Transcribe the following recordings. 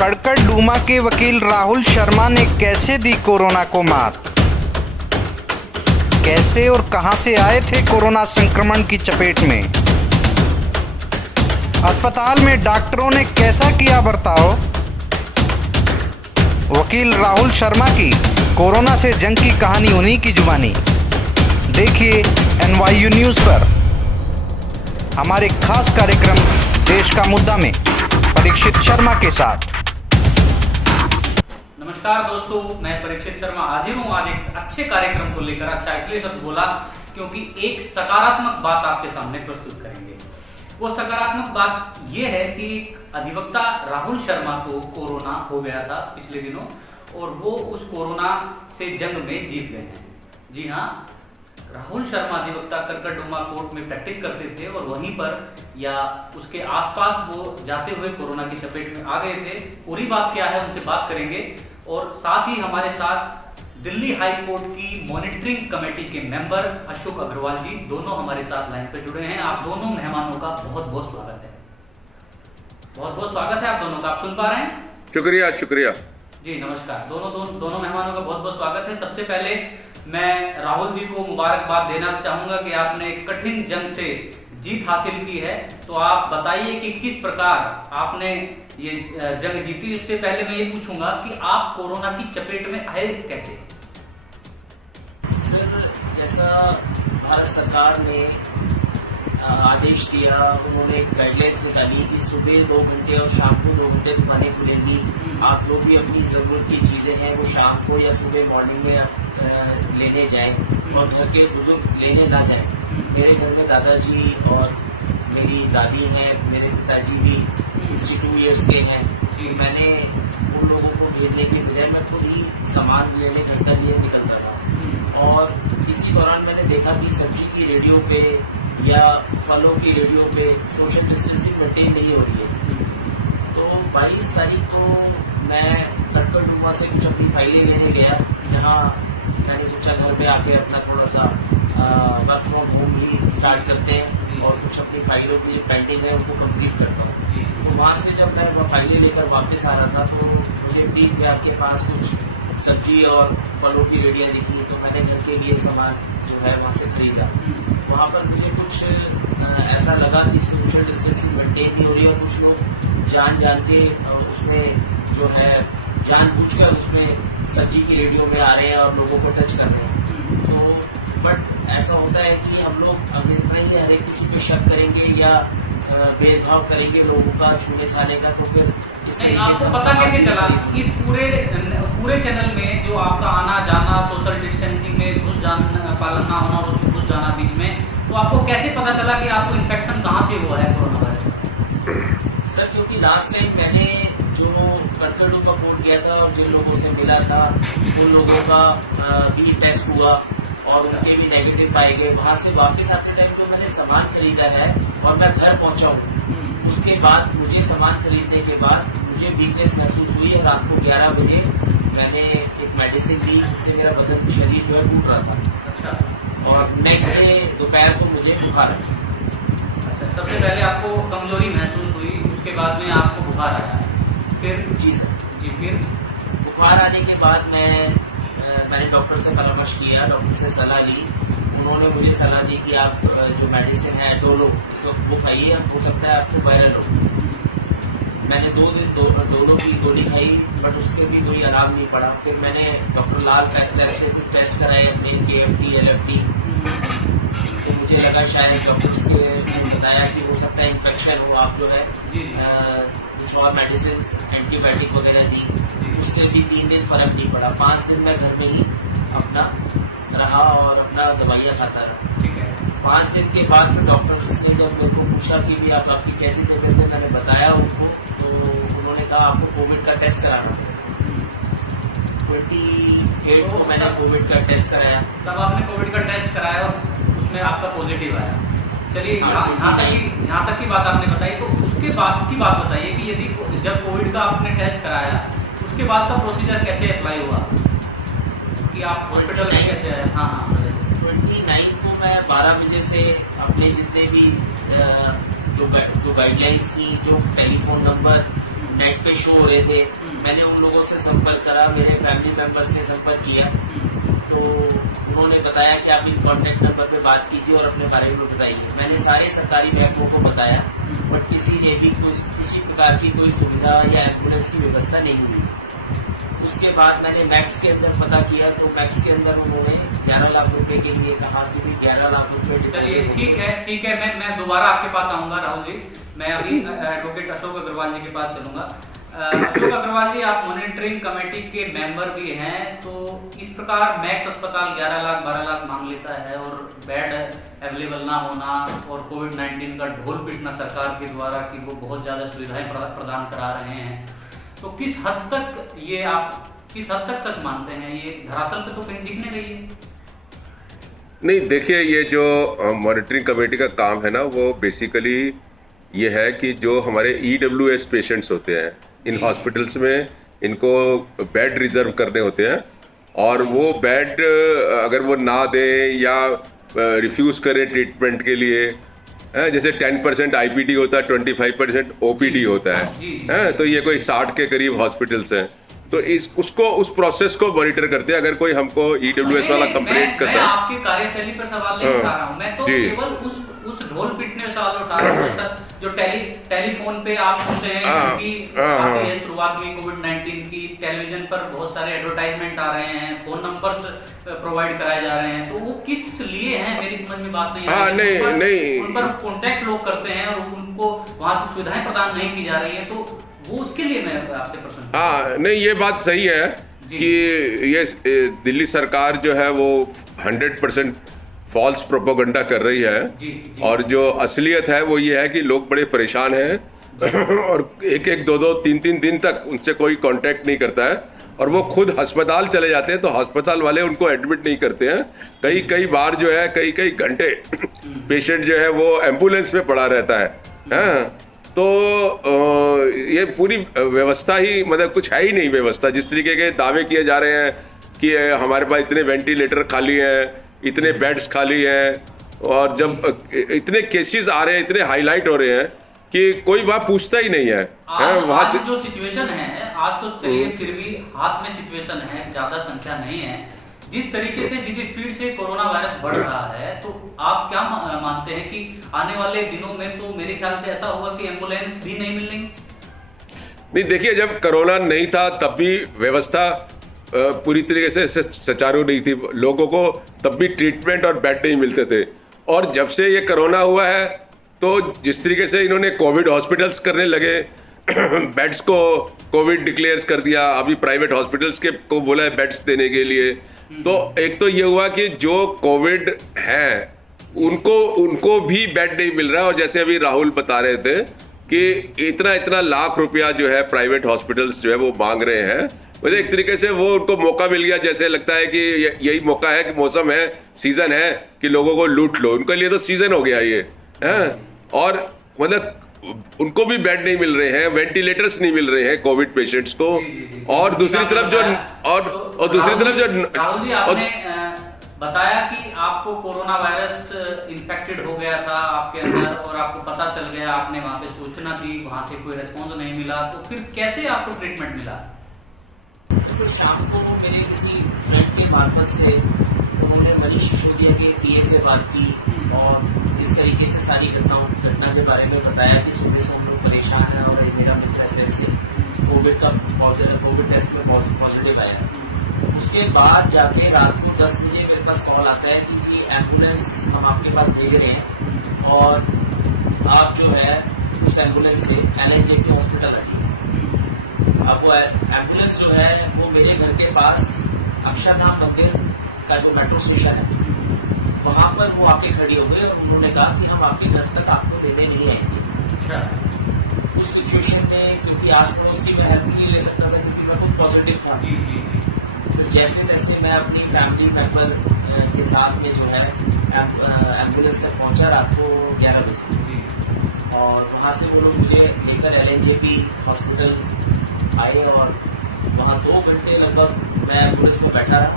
कड़कड़डूमा के वकील राहुल शर्मा ने कैसे दी कोरोना को मात? कैसे और कहां से आए थे कोरोना संक्रमण की चपेट में? अस्पताल में डॉक्टरों ने कैसा किया बर्ताव? वकील राहुल शर्मा की कोरोना से जंग की कहानी उन्हीं की जुबानी। देखिए NYU न्यूज़ पर हमारे खास कार्यक्रम देश का मुद्दा में परीक्षित शर्मा के साथ। नमस्कार दोस्तों, मैं परीक्षित शर्मा हाजिर हूँ आज एक अच्छे कार्यक्रम को लेकर। अच्छा इसलिए शब्द बोला क्योंकि एक सकारात्मक बात आपके सामने प्रस्तुत करेंगे। वो सकारात्मक बात ये है कि अधिवक्ता राहुल शर्मा को कोरोना हो गया था पिछले दिनों और वो उस कोरोना से जंग में जीत गए हैं। जी हाँ, राहुल शर्मा अधिवक्ता कड़कड़डूमा कोर्ट में प्रैक्टिस करते थे और वहीं पर या उसके आसपास वो जाते हुए कोरोना की चपेट में आ गए थे। पूरी बात क्या है उनसे बात करेंगे और साथ ही हमारे साथ दिल्ली हाई कोर्ट की मॉनिटरिंग कमेटी के मेंबर अशोक अग्रवाल जी दोनों हमारे साथ लाइन पर जुड़े हैं। आप दोनों मेहमानों का बहुत बहुत स्वागत है। बहुत बहुत स्वागत है आप दोनों का। आप सुन पा रहे हैं? शुक्रिया शुक्रिया जी नमस्कार। दोनों मेहमानों का बहुत बहुत स्वागत है। सबसे पहले मैं राहुल जी को मुबारकबाद देना चाहूंगा कि आपने एक कठिन जंग से जीत हासिल की है। तो आप बताइए कि किस प्रकार आपने ये जंग जीती। उससे पहले मैं ये पूछूंगा कि आप कोरोना की चपेट में आए कैसे? सर, जैसा भारत सरकार ने आदेश दिया, उन्होंने एक गाइडलाइंस निकाली कि सुबह 2 घंटे और शाम को 2 घंटे दुकानें खुलेंगी। आप जो भी अपनी जरूरत की चीजें हैं वो शाम को या सुबह मॉर्निंग में लेने जाएं और घर के बुजुर्ग लेने ना जाएं। मेरे घर में दादाजी और मेरी दादी हैं, मेरे पिताजी भी 62 ईयर्स के हैं। मैंने उन लोगों को भेजने के बजाय मैं खुद ही सामान लेने घर का लिए निकलता था। और इसी दौरान मैंने देखा कि सब्जी की रेडियो पे या फलों की रेडियो पे सोशल डिस्टेंसिंग मेंटेन नहीं हो रही है। तो 22 तारीख को मैं कड़कड़डूमा से कुछ अपनी फाइलें लेने गया, जहाँ मैंने सोचा घर पे आके अपना थोड़ा सा वर्क फ्रॉम होम भी स्टार्ट करते हैं और कुछ अपनी फाइलों की पेंडिंग है उनको कंप्लीट करता हूँ। तो वहाँ से जब मैं फाइलें लेकर वापस आ रहा था तो मुझे दीन दयाल के पास कुछ सब्जी और फलों की रेडियाँ दिखी। तो मैंने घर के लिए सामान जो है वहाँ से खरीदा। वहाँ पर मुझे कुछ ऐसा लगा कि सोशल डिस्टेंसिंग मेंटेन नहीं हो रही और कुछ लोग जान के उसमें जो है जानबूझकर उसमें सब्जी की रेडियो में आ रहे हैं और लोगों को टच कर रहे हैं। तो बट ऐसा होता है कि हम लोग अभी इतना ही हर एक किसी पे शक करेंगे या भेदभाव करेंगे लोगों का छूने छाने का, तो फिर आपको पता कैसे चला इस पूरे चैनल में जो आपका आना जाना सोशल डिस्टेंसिंग में घुस जाना पालन ना होना और घुस जाना बीच में, तो आपको कैसे पता चला कि आपको इन्फेक्शन कहाँ से हुआ है कोरोना वायरस? सर, क्योंकि लास्ट टाइम मैंने जो कड़कड़डूमा कोर्ट गया था और जिन लोगों से मिला था उन लोगों का भी टेस्ट हुआ और उनके भी नेगेटिव पाए गए। वहां से वापस आते टाइम जो मैंने सामान खरीदा है और मैं घर पहुंचा हूँ, उसके बाद मुझे सामान खरीदने के बाद मुझे वीकनेस महसूस हुई है। रात को 11 बजे मैंने एक मेडिसिन ली जिससे मेरा बदन शरीर जो है टूट रहा था। अच्छा। और नेक्स्ट डे दोपहर को मुझे बुखार आया। अच्छा, सबसे पहले आपको कमजोरी महसूस हुई, उसके बाद में आपको बुखार आया, फिर? जी सर। जी, फिर बुखार आने के बाद मैंने डॉक्टर से परामर्श किया, डॉक्टर से सलाह ली। उन्होंने मुझे सलाह दी कि आप जो मेडिसिन है डोलो इस वक्त वो खाइए, हो सकता है आपको वायरल हो। मैंने 2 दिन डोलो की गोली खाई बट उसके भी कोई आराम नहीं पड़ा। फिर मैंने डॉक्टर लाल पैंथर से कुछ टेस्ट कराए अपने KFT LFT। तो मुझे लगा शायद डॉक्टर्स ने बताया कि हो सकता है इन्फेक्शन हो। आप जो है कुछ और मेडिसिन एंटीबायोटिक वगैरह दी, उससे भी 3 दिन फर्क नहीं पड़ा। 5 दिन मैं घर में ही अपना रहा और अपना दवाइयाँ खाता रहा। ठीक है। 5 दिन के बाद फिर डॉक्टर्स ने जब मेरे को पूछा कि भी आपकी कैसी तबीयत है, मैंने बताया उनको, तो उन्होंने कहा आपको कोविड का टेस्ट कराना है। 28 को मैंने कोविड का टेस्ट कराया। तब आपने कोविड का टेस्ट कराया और उसमें आपका पॉजिटिव आया। चलिए यहाँ तक की बात आपने बताई, तो उसके बाद की बात बताइए कि यदि जब कोविड का आपने टेस्ट कराया उसके बाद का प्रोसीजर कैसे अप्लाई हुआ कि आप हॉस्पिटल में कैसे आए? हाँ, 29 को मैं 12 बजे से अपने जितने भी जो गाइडलाइंस थी, जो टेलीफोन नंबर नेट पे शो हो रहे थे। मैंने उन लोगों से संपर्क करा, मेरे फैमिली मेंबर्स ने संपर्क किया, तो उन्होंने बताया कि आप इन कॉन्टेक्ट नंबर पे बात कीजिए और अपने बारे में बताइए। मैंने सारे सरकारी बैंकों को बताया, बट किसी ने भी किसी प्रकार की कोई सुविधा या एम्बुलेंस की व्यवस्था नहीं हुई। उसके बाद मैंने मैक्स के अंदर पता किया, तो मैक्स के अंदर उन्होंने 11 लाख रुपए के लिए कहा कि भी 11 लाख रुपए। चलिए ठीक है, मैं दोबारा आपके पास आऊंगा राहुल जी। मैं अभी एडवोकेट अशोक अग्रवाल जी के पास चलूंगा। अशोक अग्रवाल जी, आप मॉनिटरिंग कमेटी के मेंबर भी हैं, तो इस प्रकार मैक्स अस्पताल 11 लाख 12 लाख मांग लेता है और बेड अवेलेबल ना होना और कोविड-19 का ढोल पीटना सरकार के द्वारा कि वो बहुत ज़्यादा सुविधाएं प्रदान करा रहे हैं, तो किस हद तक सच मानते हैं? ये धरातल पे तो कहीं दिख नहीं रही है। नहीं, देखिए, ये जो मॉनिटरिंग कमेटी का काम है ना, वो बेसिकली ये है कि जो हमारे EWS पेशेंट्स होते हैं इन हॉस्पिटल्स में, इनको बेड रिजर्व करने होते हैं, और वो बेड अगर वो ना दें या रिफ्यूज़ करें ट्रीटमेंट के लिए, जैसे 10% IPD होता है, 25% OPD होता है, तो ये कोई 60 के करीब हॉस्पिटल्स हैं, तो उस प्रोसेस को मॉनिटर करते हैं। अगर कोई हमको EWS वाला कंप्लेंट करता है, मैं आपकी कार्यशैली पर सवाल नहीं उठा रहा हूँ, मैं तो केवल उस ढोल पीटने में सवाल उठा रहा हूँ सर, जो टेलीफोन पे आप सुनते हैं कि आती है शुरुआत में कोविड-19 की, टेलीविजन पर बहुत सारे एडवर्टाइजमेंट आ रहे हैं, फोन नंबर्स प्रोवाइड कराए जा रहे हैं, तो वो किस लिए हैं? मेरी समझ में बात नहीं आ रही। उन पर कॉन्टेक्ट लोग करते हैं और उनको वहां से सुविधाएं प्रदान नहीं की जा रही है, तो वो उसके लिए मैं आपसे प्रश्न। नहीं, ये बात सही है कि ये दिल्ली सरकार जो है वो 100% फॉल्स प्रोपेगेंडा कर रही है। जी। और जो असलियत है वो ये है कि लोग बड़े परेशान हैं और 1-1, 2-2, 3-3 दिन तक उनसे कोई कांटेक्ट नहीं करता है, और वो खुद अस्पताल चले जाते हैं तो अस्पताल वाले उनको एडमिट नहीं करते हैं। कई बार जो है कई घंटे पेशेंट जो है वो एम्बुलेंस में पड़ा रहता है। तो ये पूरी व्यवस्था ही, मतलब कुछ है ही नहीं व्यवस्था। जिस तरीके के दावे किए जा रहे हैं कि हमारे पास इतने वेंटिलेटर खाली हैं, इतने बेड्स खाली हैं, और जब इतने केसेस आ रहे हैं, इतने हाईलाइट हो रहे हैं कि कोई बात पूछता ही नहीं है। आज जो सिचुएशन है, आज तो चलिए फिर भी हाथ में सिचुएशन है, ज्यादा संख्या नहीं है, जिस तरीके से जिस स्पीड से कोरोना वायरस बढ़ रहा है, तो आप क्या मानते हैं कि आने वाले दिनों में तो मेरे ख्याल से ऐसा होगा कि एम्बुलेंस भी नहीं मिलेंगी? नहीं, देखिए, जब कोरोना नहीं था तब भी व्यवस्था पूरी तरीके से सुचारू नहीं थी, लोगों को तब भी ट्रीटमेंट और बेड नहीं मिलते थे। और जब से ये कोरोना हुआ है, तो जिस तरीके से इन्होंने कोविड हॉस्पिटल्स करने लगे, बेड्स को कोविड डिक्लेयर कर दिया, अभी प्राइवेट हॉस्पिटल्स के को बोला है बेड्स देने के लिए, तो एक तो ये हुआ कि जो कोविड है उनको भी बेड नहीं मिल रहा। और जैसे अभी राहुल बता रहे थे कि इतना लाख रुपया जो है प्राइवेट हॉस्पिटल्स जो है वो मांग रहे हैं, मतलब एक तरीके से वो उनको मौका मिल गया, जैसे लगता है कि यही मौका है, कि मौसम है, सीजन है कि लोगों को लूट लो। उनके लिए तो सीजन हो गया ये है। और मतलब उनको भी बेड नहीं मिल रहे हैं, वेंटिलेटर्स नहीं मिल रहे हैं कोविड पेशेंट्स को। और दूसरी तरफ जो राहुल जी, आपने बताया कि आपको कोरोना वायरस इन्फेक्टेड हो गया था आपके अंदर और आपको पता चल गया, आपने वहां पे सूचना दी, वहां से कोई रिस्पॉन्स नहीं मिला, तो फिर कैसे आपको ट्रीटमेंट मिला? तो शाम को मेरे किसी फ्रेंड के मार्फत से उन्होंने मनीष सिसोदिया के PA से बात की और इस तरीके से सारी घटना के बारे में बताया कि सुबह से हम लोग परेशान हैं और मेरा मित्र ऐसे कोविड टेस्ट में पॉजिटिव आया। उसके बाद जाके रात को 10 बजे मेरे पास कॉल आता है कि जी एम्बुलेंस हम आपके पास भेज रहे हैं और आप जो है उस एम्बुलेंस से LNJP हॉस्पिटल रखिए। अब वो एम्बुलेंस जो है वो मेरे घर के पास अक्षरधाम मंदिर का जो मेट्रो स्टेशन है वहाँ पर वो आके खड़ी हो गई और उन्होंने कहा कि हम आपके घर तक आपको देने नहीं आएंगे। उस सिचुएशन में क्योंकि आस पड़ोस की मैं हेल्प नहीं ले सकता था क्योंकि मैं खुद पॉजिटिव था, तो जैसे तैसे मैं अपनी फैमिली मेम्बर के साथ में जो है एम्बुलेंस तक पहुँचा रात को 11 बजे, और वहाँ से वो लोग मुझे लेकर LNJP हॉस्पिटल आए और वहाँ 2 घंटे लगभग मैं एम्बुलेंस में बैठा रहा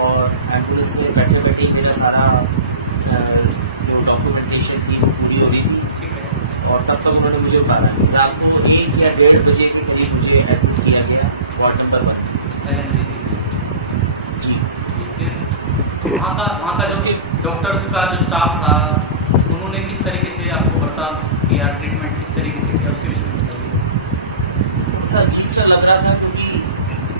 और एम्बुलेंस में बैठे बैठे मेरा सारा जो डॉक्यूमेंटेशन थी वो पूरी हो रही थी और तब तक उन्होंने मुझे उतारा। रात को 1 या 1:30 बजे के करीब मुझे एडमिट किया गया वार्ड नंबर 1 जी। वहाँ का जो डॉक्टर्स का जो स्टाफ था उन्होंने किस तरीके से आपको बर्ताव किया, ट्रीटमेंट किस तरीके से किया, उसके विषय में बताइए। थोड़ा सा अजीब सा लग रहा था क्योंकि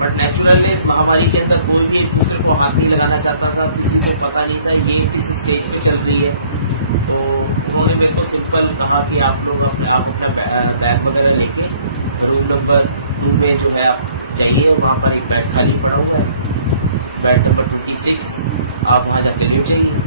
बट नेचुरल इस महामारी के अंदर कोई भी एक दूसरे को हाथ नहीं लगाना चाहता था, किसी को पता नहीं था ये किसी स्टेज पे चल रही है। तो उन्होंने मेरे को सिंपल कहा कि आप लोग अपना बैग वगैरह लेके रूम नंबर 2 में जो है आप जाइए और वहाँ पर एक बेड खाली पड़ा है, बेड नंबर 26, आप वहाँ जाके लेट जाइए।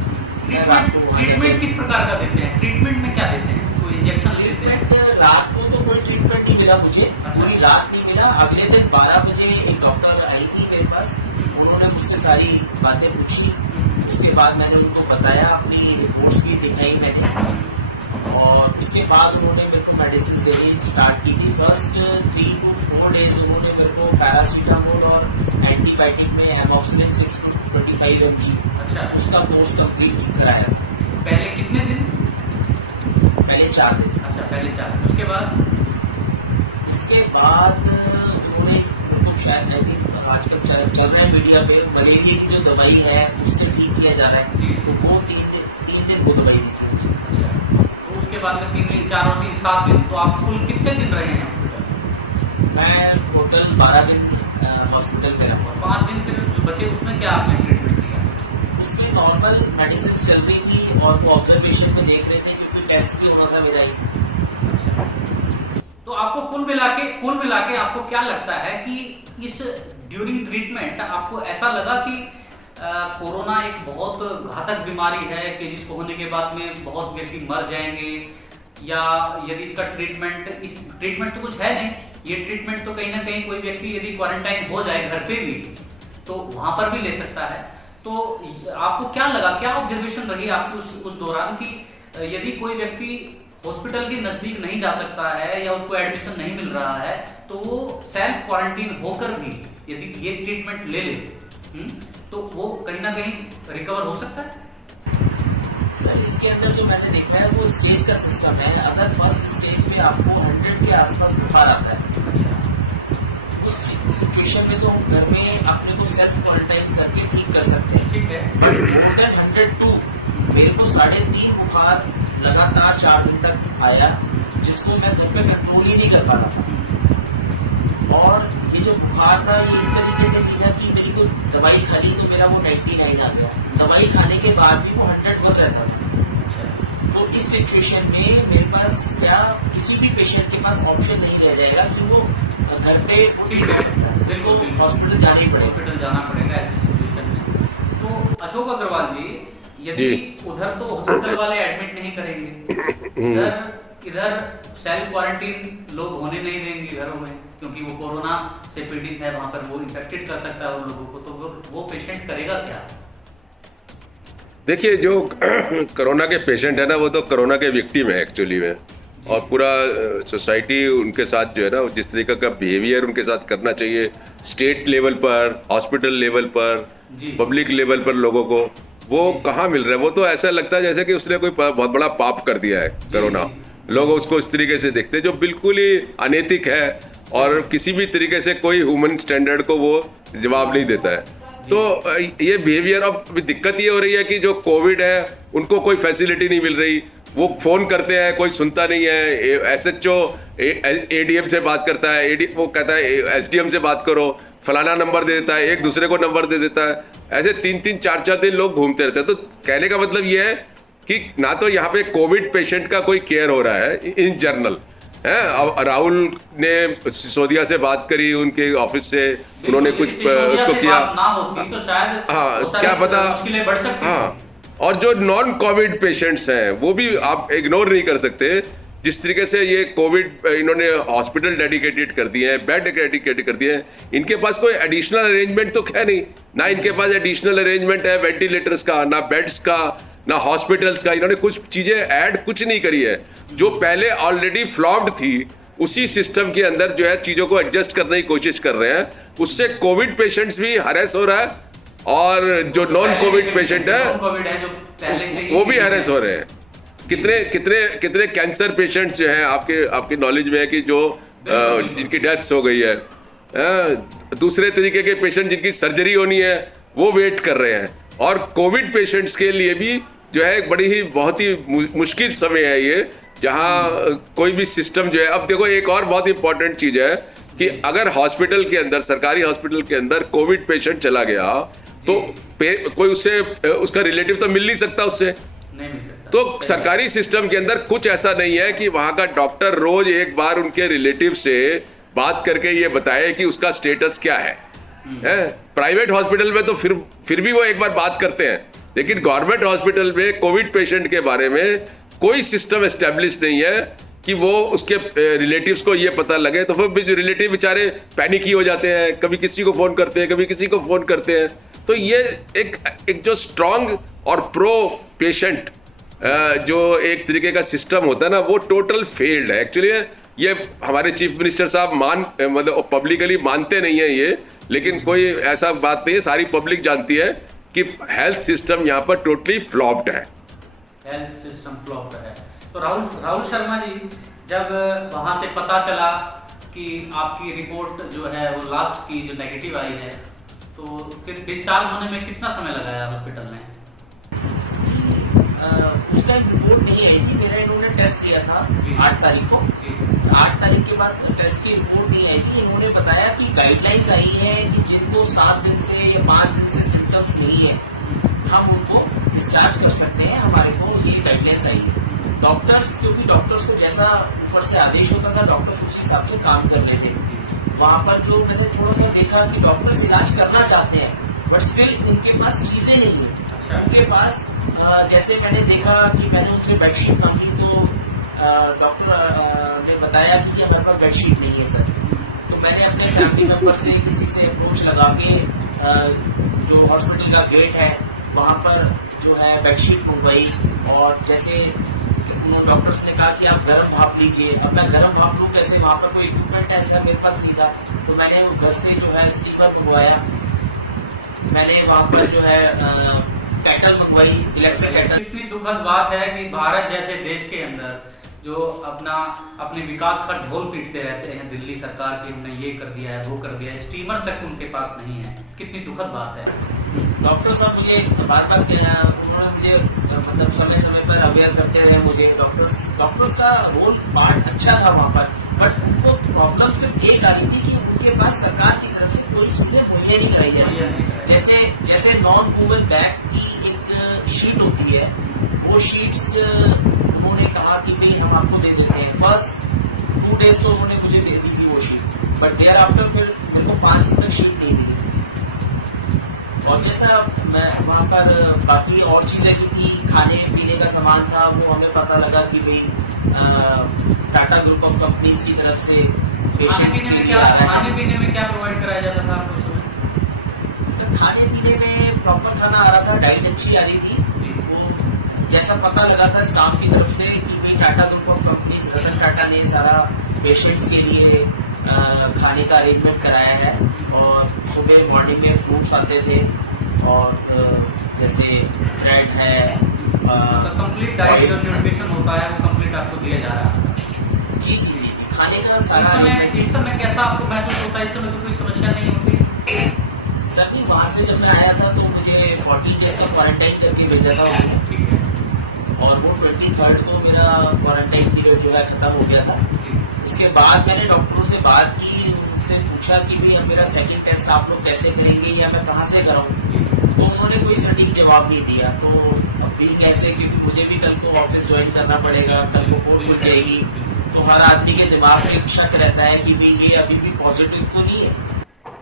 ट्रीटमेंट किस प्रकार का देते हैं? ट्रीटमेंट में क्या देते हैं? कोई इंजेक्शन लेते हैं? रात को तो कोई ट्रीटमेंट नहीं मिला मुझे, पूरी रात नहीं मिला। अगले दिन 12 बजे एक डॉक्टर आई थी मेरे पास, उन्होंने मुझसे सारी बातें पूछी। उसके बाद मैंने उनको बताया, अपनी रिपोर्ट्स भी दिखाई मैंने, और उसके बाद उन्होंने मेरे को मेडिसिन देनी स्टार्ट की थी। फर्स्ट 3 to 4 डेज उन्होंने मेरे को पैरासीटामोल और एंटीबायोटिक में एमॉक्सिलिन 625 mg उसका कोर्स कंप्लीट कराया था। पहले कितने दिन? पहले 4 दिन। अच्छा, पहले 4 दिन। उसके बाद उन्होंने तो शायद आई थिंक आजकल चल रहा है मीडिया पे, मलेरिया की जो दवाई है उससे ठीक किया जा रहा है, तो वो 3 दिन वो दवाई दी थी। अच्छा, तो उसके बाद में 3 दिन, 4 और 3, 7 दिन, तो आप कुल कितने दिन रहे हैं हॉस्पिटल? मैं टोटल 12 दिन हॉस्पिटल में रहा। 5 दिन फिर जो बचे उसमें क्या आपने ट्रीटमेंट किया? उसमें नॉर्मल मेडिसिन चल रही थी और वो ऑब्जर्वेशन में देख रहे थे क्योंकि टेस्ट भी होना था मेरा ही। तो आपको कुल मिला के आपको क्या लगता है कि इस ड्यूरिंग ट्रीटमेंट आपको ऐसा लगा कि कोरोना एक बहुत घातक बीमारी है कि जिसको होने के बाद में बहुत व्यक्ति मर जाएंगे, या यदि इसका ट्रीटमेंट तो कुछ है नहीं, ये ट्रीटमेंट तो कहीं ना कहीं कोई व्यक्ति यदि क्वारंटाइन हो जाए घर पे भी तो वहां पर भी ले सकता है। तो आपको क्या लगा, क्या ऑब्जर्वेशन रही आपकी उस दौरान कि यदि कोई व्यक्ति हॉस्पिटल के नजदीक नहीं जा सकता है या उसको एडमिशन नहीं मिल रहा है तो वो सेल्फ क्वारंटीन होकर भी यदि ये ट्रीटमेंट ले ले तो वो कहीं ना कहीं रिकवर हो सकता है? सर, इसके अंदर जो मैंने देखा है वो स्टेज का सिस्टम है। अगर फर्स्ट स्टेज में आपको 100 के आसपास बुखार आता है, उस सिचुएशन में तो घर में अपने को सेल्फ क्वारंटाइन करके ठीक कर सकते हैं। ठीक है। बट मोर देन 102 मेरे को 3.5 बुखार लगातार 4 दिन तक आया, जिसको मैं घर पे कंट्रोल ही नहीं कर पा रहा था। और ये जो बुखार था ये इस तरीके से किया कि मेरी को दवाई खाली तो मेरा वो 99 आ गया, दवाई खाने के बाद भी वो 101 रहता था। तो इस सिचुएशन में मेरे पास क्या किसी भी पेशेंट के पास ऑप्शन नहीं रह जाएगा कि वो घर पे उठ ही नहीं सकता, बिल्कुल हॉस्पिटल जाना पड़ेगा ऐसी सिचुएशन में। तो अशोक अग्रवाल जी, यदि उधर तो हॉस्पिटल वाले एडमिट नहीं करेंगे, इधर सेल्फ क्वारंटीन लोग होने नहीं देंगे घरों में, क्योंकि वो कोरोना से पीड़ित है, वहां पर वो इन्फेक्टेड कर सकता है उन लोगों को, तो वो पेशेंट करेगा क्या? देखिए, जो कोरोना के पेशेंट है ना वो तो कोरोना के विक्टिम है एक्चुअली में, और पूरा सोसाइटी उनके साथ जो है ना जिस तरीके का बिहेवियर उनके साथ करना चाहिए स्टेट लेवल पर, हॉस्पिटल लेवल पर, पब्लिक लेवल पर लोगों को, वो कहाँ मिल रहा है। वो तो ऐसा लगता है जैसे कि उसने कोई बहुत बड़ा पाप कर दिया है कोरोना। लोग उसको इस तरीके से देखते हैं जो बिल्कुल ही अनैतिक है और किसी भी तरीके से कोई ह्यूमन स्टैंडर्ड को वो जवाब नहीं देता है। तो ये बिहेवियर, अब दिक्कत ये हो रही है कि जो कोविड है उनको कोई फैसिलिटी नहीं मिल रही, वो फोन करते हैं कोई सुनता नहीं है, SHO ADM से बात करता है, वो कहता है SDM से बात करो, फलाना नंबर दे देता है, एक दूसरे को नंबर दे देता है, ऐसे 3-3, 4-4 दिन लोग घूमते रहते हैं। तो कहने का मतलब ये है कि ना तो यहाँ पे कोविड पेशेंट का कोई केयर हो रहा है इन जनरल है। राहुल ने सिसोदिया से बात करी उनके ऑफिस से, उन्होंने कुछ उसको किया, ना होती तो शायद हाँ क्या पता, बढ़ सकती हाँ। और जो नॉन कोविड पेशेंट्स हैं वो भी आप इग्नोर नहीं कर सकते। जिस तरीके से ये कोविड इन्होंने हॉस्पिटल डेडिकेटेड कर दिए हैं, बेड डेडिकेटेड कर दिए हैं, इनके पास कोई एडिशनल अरेंजमेंट तो है नहीं, ना इनके पास एडिशनल अरेंजमेंट है वेंटिलेटर्स का, ना बेड्स का, ना हॉस्पिटल्स का। इन्होंने कुछ चीजें ऐड कुछ नहीं करी है, जो पहले ऑलरेडी फ्लॉप्ड थी उसी सिस्टम के अंदर जो है चीजों को एडजस्ट करने की कोशिश कर रहे हैं। उससे कोविड पेशेंट्स भी हरेस हो रहा है और जो नॉन कोविड पेशेंट है जो पहले से वो भी हैरेस हो रहे हैं। कितने कितने कितने कैंसर पेशेंट्स जो हैं आपके नॉलेज में है कि जो जिनकी डेथ्स हो गई है। दूसरे तरीके के पेशेंट जिनकी सर्जरी होनी है वो वेट कर रहे हैं, और कोविड पेशेंट्स के लिए भी जो है बहुत ही मुश्किल समय है ये, जहां कोई भी सिस्टम जो है। अब देखो, एक और बहुत इंपॉर्टेंट चीज है कि अगर हॉस्पिटल के अंदर, सरकारी हॉस्पिटल के अंदर कोविड पेशेंट चला गया तो कोई उसका रिलेटिव तो मिल नहीं सकता उससे, नहीं मिल सकता। तो सरकारी सिस्टम के अंदर कुछ ऐसा नहीं है कि वहां का डॉक्टर रोज एक बार उनके रिलेटिव से बात करके ये बताए कि उसका स्टेटस क्या है। प्राइवेट हॉस्पिटल में तो फिर भी वो एक बार बात करते हैं, लेकिन गवर्नमेंट हॉस्पिटल में कोविड पेशेंट के बारे में कोई सिस्टम एस्टेब्लिश नहीं है कि वो उसके रिलेटिव्स को ये पता लगे। तो फिर रिलेटिव बेचारे पैनिक ही हो जाते हैं, कभी किसी को फोन करते हैं, कभी किसी को फोन करते हैं। तो ये एक जो स्ट्रांग और प्रो पेशेंट जो एक तरीके का सिस्टम होता है ना, वो टोटल फेल्ड है एक्चुअली। ये हमारे चीफ मिनिस्टर साहब मतलब पब्लिकली मानते नहीं है ये, लेकिन कोई ऐसा बात नहीं है, सारी पब्लिक जानती है कि हेल्थ सिस्टम यहाँ पर टोटली फ्लॉप्ड है। हेल्थ सिस्टम फ्लॉप्ड है। तो राहुल शर्मा जी, जब वहां से पता चला कि आपकी रिपोर्ट जो है वो लास्ट की जो नेगेटिव आई है, तो फिर डिस्चार्ज होने में कितना समय लगाया हॉस्पिटल में? उसका रिपोर्ट नहीं आई थी मेरा, इन्होंने टेस्ट किया था 8 तारीख को। 8 तारीख के बाद टेस्ट की रिपोर्ट नहीं आई थी। इन्होंने बताया कि गाइडलाइंस आई है कि जिनको 7 दिन से या 5 दिन से सिम्टम्स नहीं है, हम उनको डिस्चार्ज कर सकते हैं। हमारे को ये गाइडलाइंस आई है। डॉक्टर्स, क्योंकि डॉक्टर्स को जैसा ऊपर से आदेश होता था, डॉक्टर्स उस हिसाब से काम कर लेते। वहां पर जो मैंने थोड़ा सा देखा कि डॉक्टर्स इलाज करना चाहते हैं, बट स्टिल उनके पास चीजें नहीं है। उनके पास जैसे मैंने देखा कि मैंने उनसे बेडशीट मांगी, तो डॉक्टर ने बताया कि ये मेरे पास बेडशीट नहीं है सर। तो मैंने अपने फैमिली मेंबर से किसी से अप्रोच लगा के जो हॉस्पिटल का गेट है वहां पर जो है बेडशीट मंगवाई, और जैसे डॉक्टर्स ने कहा कि आप गर्म भाप लीजिए। अब मैं गर्म भाप लूँ कैसे, वहाँ पर कोई इक्विपमेंट ऐसा मेरे पास नहीं था। तो मैंने घर से जो है स्टीमर मंगवाया, मैंने वहाँ पर जो है कैटल मंगवाई, इलेक्ट्रिक कैटल। इतनी दुखद बात है कि भारत जैसे देश के अंदर जो अपने विकास का ढोल पीटते रहते हैं दिल्ली सरकार की, हमने ये कर दिया है, वो कर दिया है, स्टीमर तक उनके पास नहीं है। कितनी दुखद बात है। डॉक्टर साहब मुझे बार बार उन्होंने मुझे मतलब समय समय पर अवेयर करते रहे मुझे। डॉक्टर्स का रोल पार्ट अच्छा था वहाँ पर, बट उनको प्रॉब्लम सिर्फ एक आ रही थी कि उनके पास सरकार की तरफ से कोई चीजें मुहैया नहीं कराई जा रही है। जैसे नॉन वूवन बैग की एक शीट होती है, वो शीट्स उन्होंने कहा कि भाई हम आपको दे देते हैं। फर्स्ट 2 डेज तो उन्होंने मुझे दे दी थी वो शीट, बट देयर आफ्टर फिर मेरे को 5 दिन तक शीट नहीं दी। और जैसा मैं वहाँ पर बाकी और चीजें भी थी, खाने पीने का सामान था, वो हमें पता लगा कि भाई टाटा ग्रुप ऑफ कंपनीज की तरफ से पेशेंट्स के लिए खाने पीने में क्या प्रोवाइड कराया जाता था आपको? सर खाने पीने में प्रॉपर खाना आ रहा था, डाइट अच्छी आ रही थी। वो जैसा पता लगा था स्टाफ की तरफ से कि भाई Tata group of companies, Ratan Tata ने सारा पेशेंट्स के लिए खाने का अरेंजमेंट कराया है। और सुबह मॉर्निंग में फ्रूट्स आते थे, और जैसे ब्रेड है, कंप्लीट डाइट जो न्यूट्रिशन होता है वो कंप्लीट आपको दिया जा रहा है। जी जी जी, खाने का सारा। इस समय कैसा आपको महसूस होता है? इस समय तो कोई समस्या नहीं होती? सर नहीं, वहाँ से जब मैं आया था तो मुझे 14 डेज का क्वारंटाइन करके भेजा था उन्होंने, और वो 23rd को मेरा क्वारंटाइन पीरियड जो है खत्म हो गया था। उसके बाद मैंने डॉक्टरों से बात की, उनसे पूछा कि भैया मेरा सेकंड टेस्ट आप लोग कैसे करेंगे या मैं कहाँ से कराऊँ, तो उन्होंने कोई सटीक जवाब नहीं दिया। तो अब भी कैसे, क्योंकि मुझे भी कल को ऑफिस ज्वाइन करना पड़ेगा, कल को कोर्ट खुल जाएगी, तो हर आदमी के दिमाग में एक शक रहता है कि भाई ये अभी भी पॉजिटिव तो नहीं है।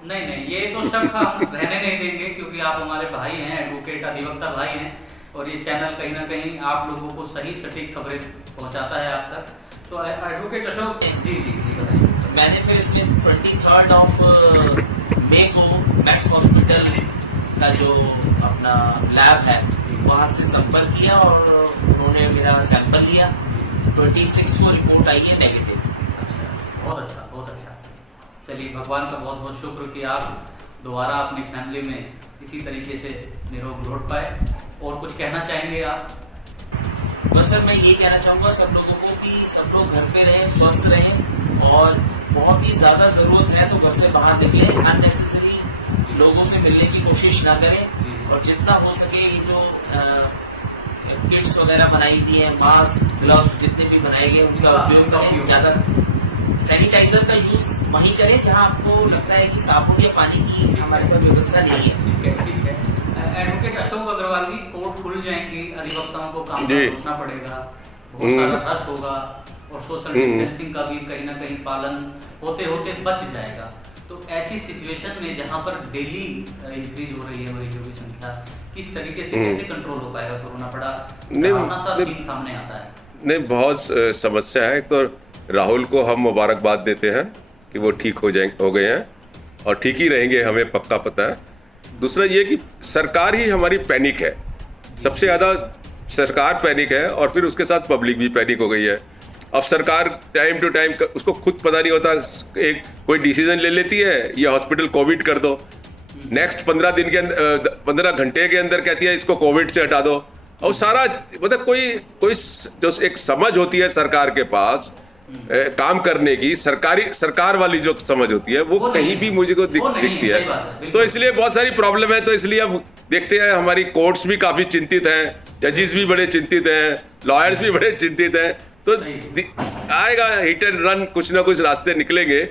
नहीं, ये तो शक हम रहने नहीं देंगे, क्योंकि आप हमारे भाई हैं, एडवोकेट अधिवक्ता भाई हैं, और ये चैनल कहीं ना कहीं आप लोगों को सही सटीक खबरें पहुंचाता है आप तक। तो एडवोकेट अशोक जी बताइए। मैंने फिर इसलिए 23rd ऑफ मई को मैक्स हॉस्पिटल का जो अपना लैब है वहाँ से संपर्क किया, और उन्होंने मेरा सैंपल लिया। 26 को रिपोर्ट आई है नेगेटिव। अच्छा, बहुत अच्छा, बहुत अच्छा। चलिए, भगवान का बहुत बहुत शुक्र कि आप दोबारा अपनी फैमिली में इसी तरीके से निरोग लौट पाए। और कुछ कहना चाहेंगे आप? बस बस सर मैं ये कहना चाहूंगा सब लोगों को कि सब लोग घर पे रहें, स्वस्थ रहें और बहुत ही ज्यादा जरूरत है तो घर से बाहर निकले, अननेसेसरी लोगों से मिलने की कोशिश ना करें और जितना हो सके ये जो किट्स वगैरह बनाई गई है, मास्क, ग्लव्स जितने भी बनाए गए उनका उपयोग करें, ज्यादा सैनिटाइजर का यूज वहीं करें जहां आपको लगता है कि साबुन या पानी की हमारे पास व्यवस्था नहीं है। ठीक है। एडवोकेट अशोक अग्रवाल जी, कोर्ट खुल जाएंगी, अधिवक्ताओं को काम रोकना पड़ेगा, बहुत सारा रश होगा और सोशल डिस्टेंसिंग का भी कहीं ना कहीं पालन होते होते बच जाएगा। तो ऐसी सिचुएशन में जहां पर डेली इंक्रीज हो रही है मरीजों की संख्या, किस तरीके से कैसे कंट्रोल हो पाएगा कोरोना? बड़ा सा सीन सामने आता है। नहीं, बहुत समस्या है। तो राहुल को हम मुबारकबाद देते हैं कि वो ठीक हो गए हैं और ठीक ही रहेंगे, हमें पक्का पता है। दूसरा ये कि सरकार ही हमारी पैनिक है, सबसे ज़्यादा सरकार पैनिक है और फिर उसके साथ पब्लिक भी पैनिक हो गई है। अब सरकार टाइम टू टाइम उसको खुद पता नहीं होता, एक कोई डिसीजन ले लेती है, ये हॉस्पिटल कोविड कर दो, नेक्स्ट 15 दिन के अंदर 15 घंटे के अंदर कहती है इसको कोविड से हटा दो। और सारा मतलब कोई जो एक समझ होती है सरकार के पास काम करने की, सरकार वाली जो समझ होती है वो कहीं भी मुझे को दिखती है। तो इसलिए बहुत सारी प्रॉब्लम है। तो इसलिए अब देखते हैं, हमारी कोर्ट्स भी काफी चिंतित हैं, जजेस भी बड़े चिंतित हैं, लॉयर्स भी बड़े चिंतित हैं। तो आएगा हिट एंड रन, कुछ ना कुछ रास्ते निकलेंगे।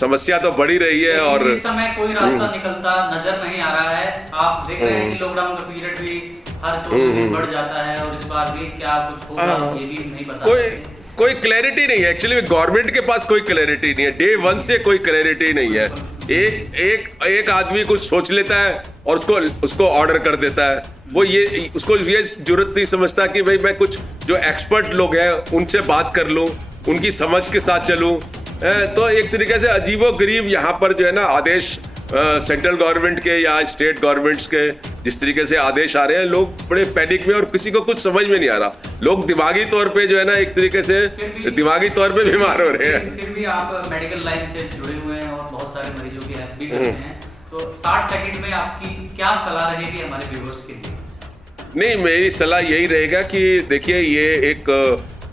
समस्या तो बढ़ी रही है और इस समय कोई रास्ता निकलता नजर नहीं आ रहा है। आप देख रहे हैं कि लॉकडाउन का पीरियड भी हर 14 दिन बढ़ जाता है और इस बार भी क्या कुछ होगा ये भी नहीं पता। कोई क्लैरिटी नहीं है एक्चुअली, गवर्नमेंट के पास कोई क्लैरिटी नहीं है, डे 1 से कोई क्लैरिटी नहीं है। एक आदमी कुछ सोच लेता है और उसको ऑर्डर कर देता है। वो उसको ये जरूरत नहीं समझता कि भाई मैं कुछ जो एक्सपर्ट लोग हैं उनसे बात कर लूं, उनकी समझ के साथ चलूं। तो एक तरीके से अजीबोगरीब यहाँ पर जो है ना आदेश सेंट्रल गवर्नमेंट के या स्टेट गवर्नमेंट्स के जिस तरीके से आदेश आ रहे हैं, लोग बड़े पैनिक में और किसी को कुछ समझ में नहीं आ रहा। लोग दिमागी तौर पे जो है ना एक तरीके से दिमागी तौर पे बीमार हो रहे हैं। फिर भी आप मेडिकल लाइन से जुड़े हुए हैं और बहुत सारे मरीजों की हेल्प भी करते हैं, तो 60 सेकंड में आपकी क्या सलाह रहेगी हमारे व्यूअर्स के लिए? नहीं, मेरी सलाह यही रहेगा कि देखिए ये एक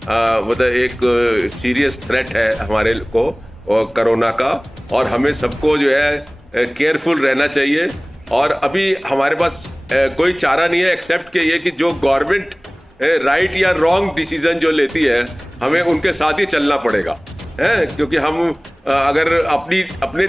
मतलब एक सीरियस थ्रेट है हमारे को और कोरोना का, और हमें सबको जो है केयरफुल रहना चाहिए। और अभी हमारे पास कोई चारा नहीं है एक्सेप्ट कि ये कि जो गवर्नमेंट राइट या रॉन्ग डिसीजन जो लेती है हमें उनके साथ ही चलना पड़ेगा, है, क्योंकि हम अगर अपने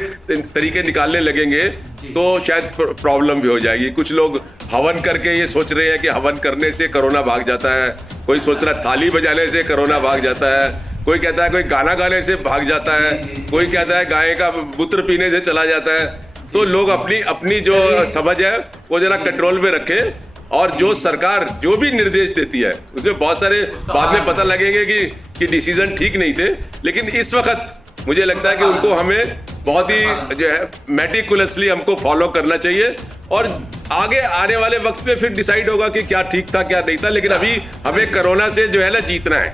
तरीके निकालने लगेंगे तो शायद प्रॉब्लम भी हो जाएगी। कुछ लोग हवन करके ये सोच रहे हैं कि हवन करने से कोरोना भाग जाता है, कोई सोच रहा है थाली बजाने से कोरोना भाग जाता है, कोई कहता है कोई गाना गाने से भाग जाता है, कोई कहता है गाय का मूत्र पीने से चला जाता है। तो लोग अपनी जो समझ है वो जरा कंट्रोल में रखें और जो सरकार जो भी निर्देश देती है उसमें बहुत सारे बाद में पता लगेंगे कि डिसीजन ठीक नहीं थे, लेकिन इस वक्त मुझे लगता है कि उनको हमें बहुत ही जो है मेटिकुलसली हमको फॉलो करना चाहिए और आगे आने वाले वक्त में फिर डिसाइड होगा कि क्या ठीक था क्या नहीं था, लेकिन अभी हमें कोरोना से जो है ना जीतना है।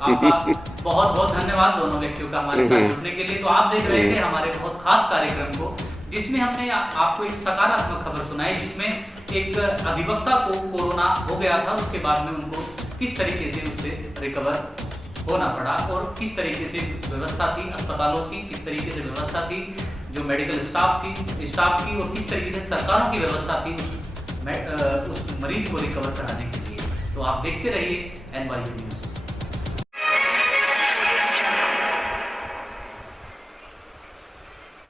आपका बहुत बहुत धन्यवाद दोनों व्यक्तियों का हमारे साथ जुड़ने के लिए। तो आप देख रहे थे हमारे बहुत खास कार्यक्रम को, जिसमें हमने आपको एक सकारात्मक खबर सुनाई, जिसमें एक अधिवक्ता को कोरोना हो गया था, उसके बाद में उनको किस तरीके से उससे रिकवर होना पड़ा और किस तरीके से व्यवस्था थी अस्पतालों की, किस तरीके से व्यवस्था थी जो मेडिकल स्टाफ की और किस तरीके से सरकारों की व्यवस्था थी उस मरीज को रिकवर कराने के लिए। तो आप देखते रहिए NY